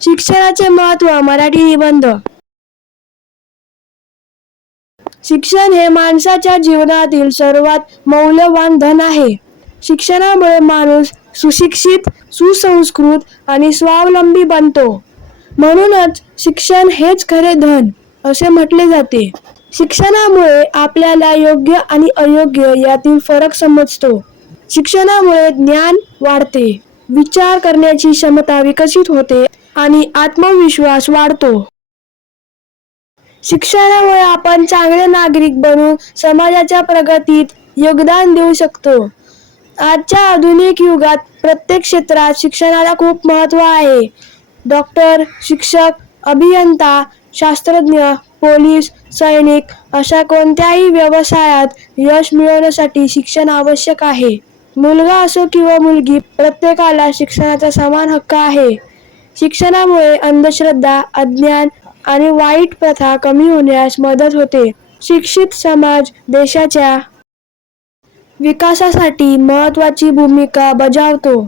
शिक्षणाचे महत्त्व मराठी निबंध. शिक्षण हे माणसाच्या जीवनातील सर्वात मौल्यवान धन आहे. शिक्षणामुळे माणूस सुशिक्षित, सुसंस्कृत आणि स्वावलंबी बनतो. म्हणूनच शिक्षण हेच खरे धन असे म्हटले जाते. शिक्षणामुळे आपल्याला योग्य आणि अयोग्य यातील फरक समजतो. शिक्षणामुळे ज्ञान वाढते, विचार करण्याची क्षमता विकसित होते आणि आत्मविश्वास वाढतो. शिक्षणामुळे आपण चांगले नागरिक बनून समाजाच्या प्रगतीत योगदान देऊ शकतो. आजच्या आधुनिक युगात प्रत्येक क्षेत्रात शिक्षणाला खूप महत्त्व आहे. डॉक्टर, शिक्षक, अभियंता, शास्त्रज्ञ, पोलीस, सैनिक अशा कोणत्याही व्यवसायात यश मिळवण्यासाठी शिक्षण आवश्यक आहे. मुलगा असो किंवा मुलगी, प्रत्येकाला शिक्षणाचा समान हक्क आहे. शिक्षणामुळे अंधश्रद्धा, अज्ञान आणि वाईट प्रथा कमी होण्यास मदत होते. शिक्षित समाज देशाच्या विकासासाठी महत्त्वाची भूमिका बजावतो.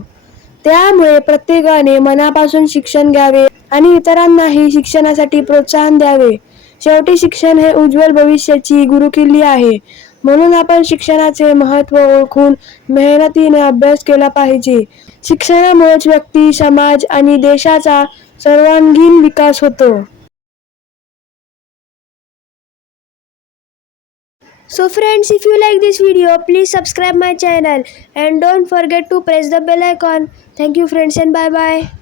त्यामुळे प्रत्येकाने मनापासून शिक्षण घ्यावे आणि इतरांनाही शिक्षणासाठी प्रोत्साहन द्यावे. शेवटी शिक्षण हे उज्ज्वल भविष्याची गुरुकिल्ली आहे. म्हणून आपण शिक्षणाचे महत्त्व ओळखून मेहनतीने अभ्यास केला पाहिजे. शिक्षणामुळेच व्यक्ती, समाज आणि देशाचा सर्वांगीण विकास होतो. So friends, if you like this video, please subscribe my channel and don't forget to press the bell icon. Thank you friends and bye bye.